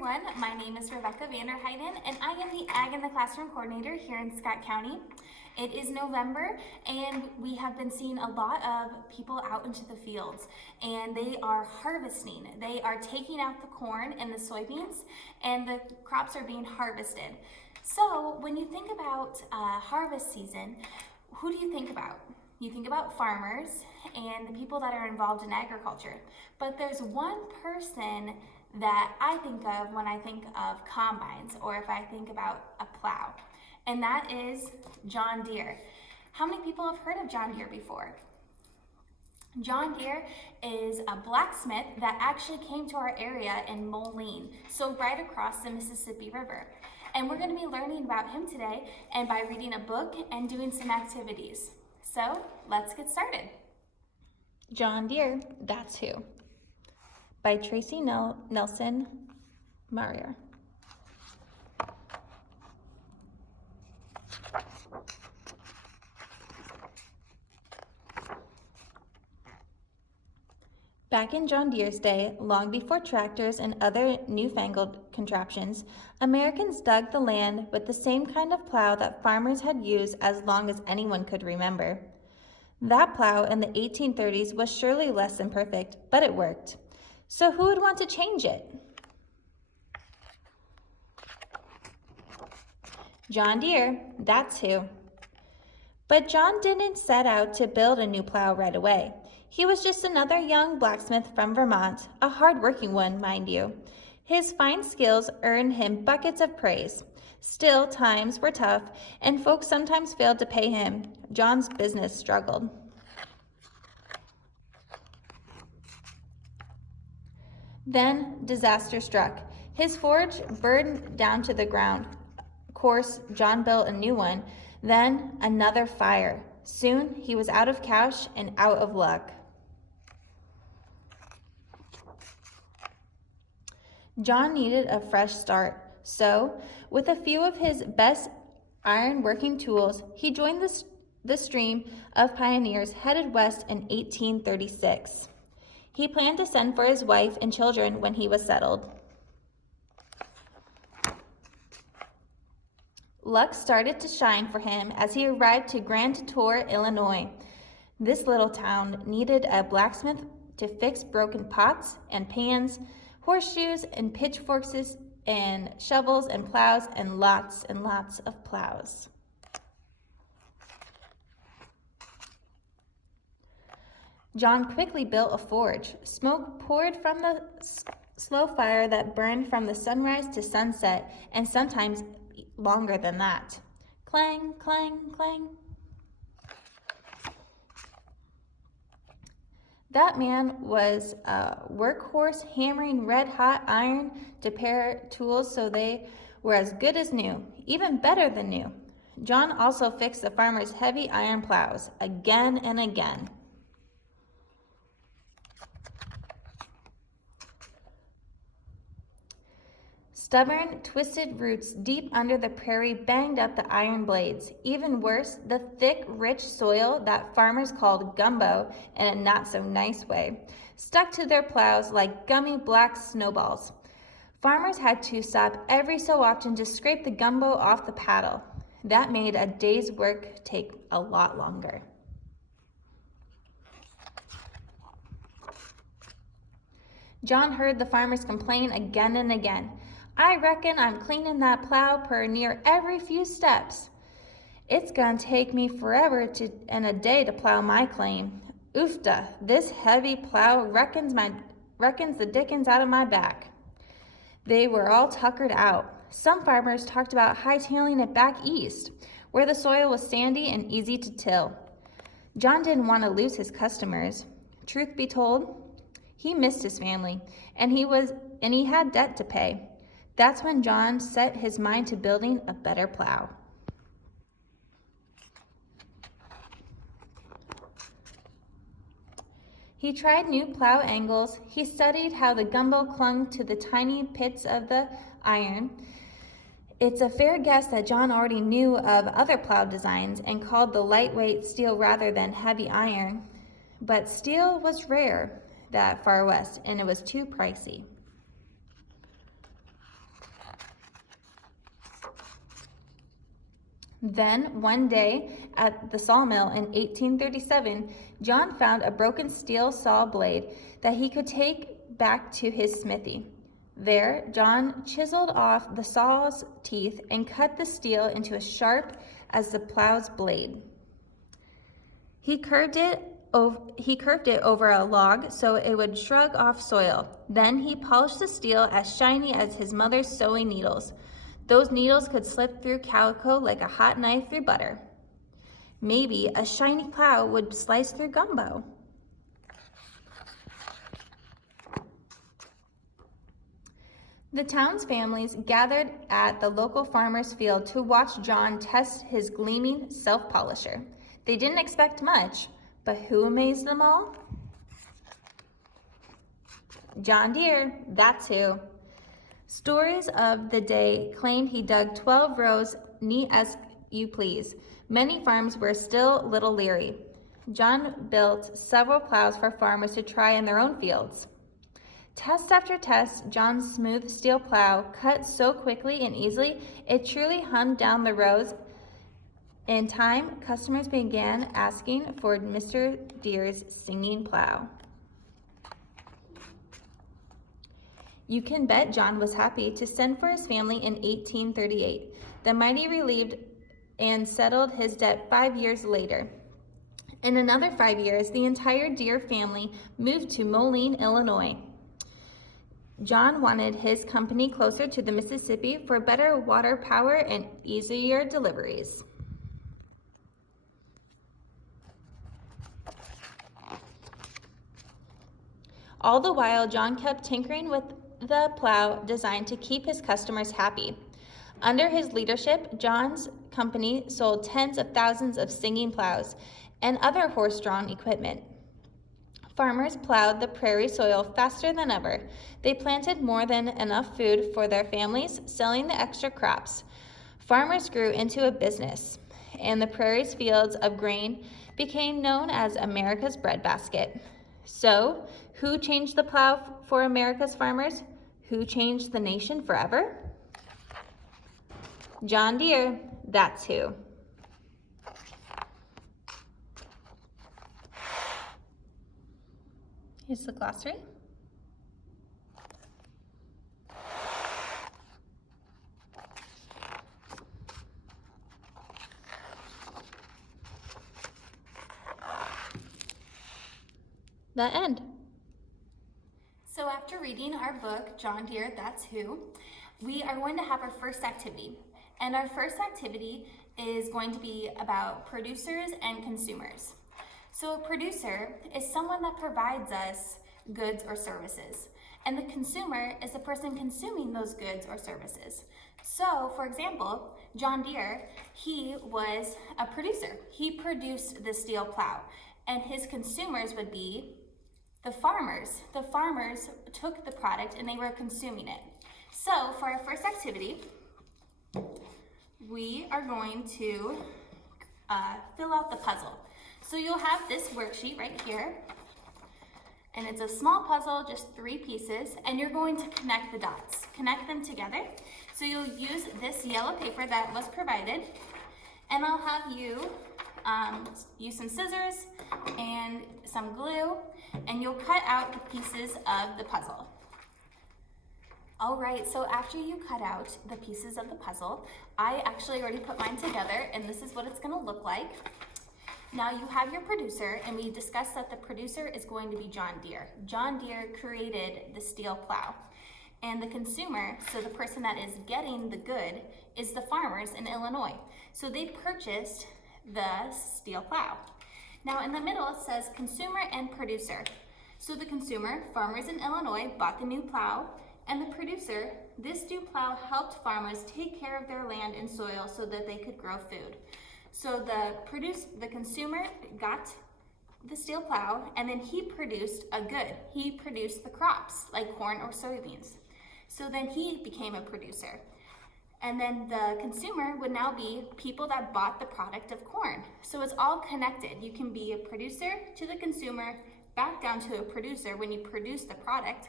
everyone. My name is Rebecca Vanderheiden, and I am the Ag in the Classroom Coordinator here in Scott County. It is November, and we have been seeing a lot of people out into the fields, and they are harvesting. They are taking out the corn and the soybeans, and the crops are being harvested. So when you think about harvest season, who do you think about? You think about farmers and the people that are involved in agriculture. But there's one person that I think of when I think of combines, or if I think about a plow, and that is John Deere. How many people have heard of John Deere before? John Deere is a blacksmith that actually came to our area in Moline, so right across the Mississippi River. And we're going to be learning about him today, and by reading a book and doing some activities. So let's get started. John Deere, That's Who, by Tracy Nelson Marier. Back in John Deere's day, long before tractors and other newfangled contraptions, Americans dug the land with the same kind of plow that farmers had used as long as anyone could remember. That plow in the 1830s was surely less than perfect, but it worked. So who would want to change it? John Deere, that's who. But John didn't set out to build a new plow right away. He was just another young blacksmith from Vermont, a hard-working one, mind you. His fine skills earned him buckets of praise. Still, times were tough, and folks sometimes failed to pay him. John's business struggled. Then disaster struck. His forge burned down to the ground. Of course, John built a new one. Then another fire. Soon he was out of cash and out of luck. John needed a fresh start, so with a few of his best iron working tools, he joined the stream of pioneers headed west in 1836. He planned to send for his wife and children when he was settled. Luck started to shine for him as he arrived to Grand Tour, Illinois. This little town needed a blacksmith to fix broken pots and pans, horseshoes and pitchforks and shovels and plows and lots of plows. John quickly built a forge. Smoke poured from the slow fire that burned from the sunrise to sunset, and sometimes longer than that. Clang, clang, clang. That man was a workhorse hammering red-hot iron to pair tools so they were as good as new, even better than new. John also fixed the farmers' heavy iron plows again and again. Stubborn, twisted roots deep under the prairie banged up the iron blades. Even worse, the thick, rich soil that farmers called gumbo in a not-so-nice way stuck to their plows like gummy black snowballs. Farmers had to stop every so often to scrape the gumbo off the paddle. That made a day's work take a lot longer. John heard the farmers complain again and again. I reckon I'm cleaning that plow per near every few steps. It's gonna take me forever and a day to plow my claim. Oofta, this heavy plow reckons the dickens out of my back. They were all tuckered out. Some farmers talked about hightailing it back east, where the soil was sandy and easy to till. John didn't want to lose his customers. Truth be told, he missed his family, and he had debt to pay. That's when John set his mind to building a better plow. He tried new plow angles. He studied how the gumbo clung to the tiny pits of the iron. It's a fair guess that John already knew of other plow designs and called the lightweight steel rather than heavy iron. But steel was rare that far west, and it was too pricey. Then, one day at the sawmill in 1837, John found a broken steel saw blade that he could take back to his smithy. There, John chiseled off the saw's teeth and cut the steel into as sharp as the plow's blade. He curved it over a log so it would shrug off soil. Then he polished the steel as shiny as his mother's sewing needles. Those needles could slip through calico like a hot knife through butter. Maybe a shiny plow would slice through gumbo. The town's families gathered at the local farmer's field to watch John test his gleaming self-polisher. They didn't expect much, but who amazed them all? John Deere, that's who. Stories of the day claimed he dug 12 rows neat as you please. Many farms were still a little leery. John built several plows for farmers to try in their own fields. Test after test, John's smooth steel plow cut so quickly and easily, it truly hummed down the rows. In time, customers began asking for Mr. Deere's singing plow. You can bet John was happy to send for his family in 1838. The mighty relieved and settled his debt 5 years later. In another 5 years, the entire Deere family moved to Moline, Illinois. John wanted his company closer to the Mississippi for better water power and easier deliveries. All the while, John kept tinkering with the plow designed to keep his customers happy. Under his leadership, John's company sold tens of thousands of singing plows and other horse-drawn equipment. Farmers plowed the prairie soil faster than ever. They planted more than enough food for their families, selling the extra crops. Farmers grew into a business, and the prairie's fields of grain became known as America's breadbasket. So, who changed the plow for America's farmers? Who changed the nation forever? John Deere, that's who. Here's the glossary. The end. So after reading our book, John Deere, That's Who, we are going to have our first activity. And our first activity is going to be about producers and consumers. So a producer is someone that provides us goods or services. And the consumer is the person consuming those goods or services. So, for example, John Deere, he was a producer. He produced the steel plow. And his consumers would be the farmers. The farmers took the product and they were consuming it. So for our first activity, we are going to fill out the puzzle. So you'll have this worksheet right here, and it's a small puzzle, just 3 pieces, and you're going to connect the dots, connect them together. So you'll use this yellow paper that was provided, and I'll have you use some scissors and some glue, and you'll cut out the pieces of the puzzle. All right, so after you cut out the pieces of the puzzle, I actually already put mine together, and this is what it's gonna look like. Now you have your producer, and we discussed that the producer is going to be John Deere. John Deere created the steel plow. And the consumer, so the person that is getting the good, is the farmers in Illinois. So they purchased the steel plow. Now in the middle it says consumer and producer. So the consumer, farmers in Illinois, bought the new plow, and the producer, this new plow helped farmers take care of their land and soil so that they could grow food. So the consumer got the steel plow, and then he produced a good. He produced the crops like corn or soybeans. So then he became a producer. And then the consumer would now be people that bought the product of corn. So it's all connected. You can be a producer to the consumer, back down to a producer when you produce the product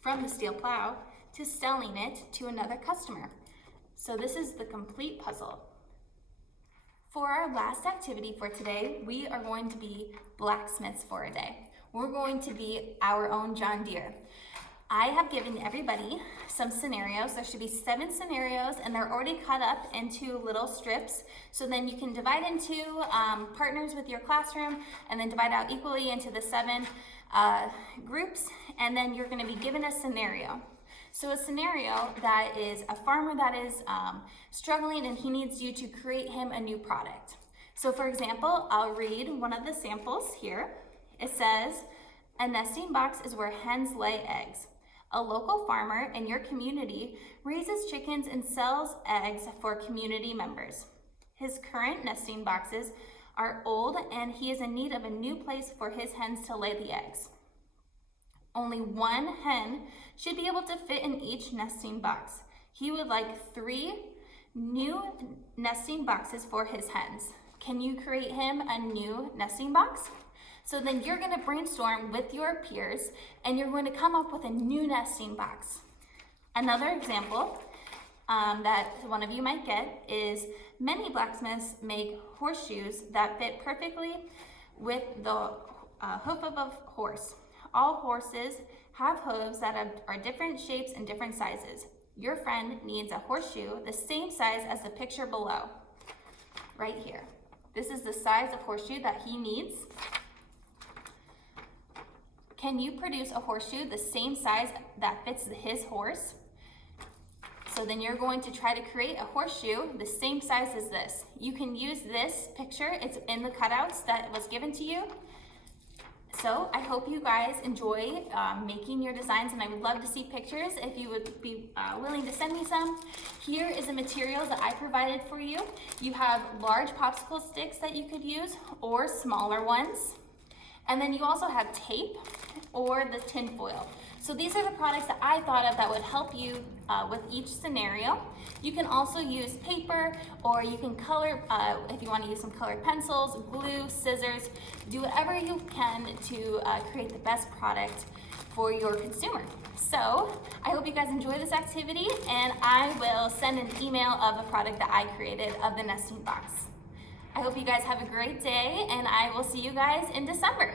from the steel plow to selling it to another customer. So this is the complete puzzle. For our last activity for today, we are going to be blacksmiths for a day. We're going to be our own John Deere. I have given everybody some scenarios. There should be 7 scenarios, and they're already cut up into little strips. So then you can divide into partners with your classroom, and then divide out equally into the 7 groups, and then you're going to be given a scenario. So a scenario that is a farmer that is struggling, and he needs you to create him a new product. So for example, I'll read one of the samples here. It says, a nesting box is where hens lay eggs. A local farmer in your community raises chickens and sells eggs for community members. His current nesting boxes are old, and he is in need of a new place for his hens to lay the eggs. Only one hen should be able to fit in each nesting box. He would like 3 new nesting boxes for his hens. Can you create him a new nesting box? So then you're going to brainstorm with your peers, and you're going to come up with a new nesting box. Another example that one of you might get is many blacksmiths make horseshoes that fit perfectly with the hoof of a horse. All horses have hooves that are different shapes and different sizes. Your friend needs a horseshoe the same size as the picture below, right here. This is the size of horseshoe that he needs. Can you produce a horseshoe the same size that fits his horse? So then you're going to try to create a horseshoe the same size as this. You can use this picture. It's in the cutouts that was given to you. So I hope you guys enjoy making your designs, and I would love to see pictures if you would be willing to send me some. Here is the materials that I provided for you. You have large popsicle sticks that you could use, or smaller ones. And then you also have tape or the tin foil. So these are the products that I thought of that would help you with each scenario. You can also use paper, or you can color, if you want to use some colored pencils, glue, scissors. Do whatever you can to create the best product for your consumer. So I hope you guys enjoy this activity, and I will send an email of the product that I created of the nesting box. I hope you guys have a great day, and I will see you guys in December.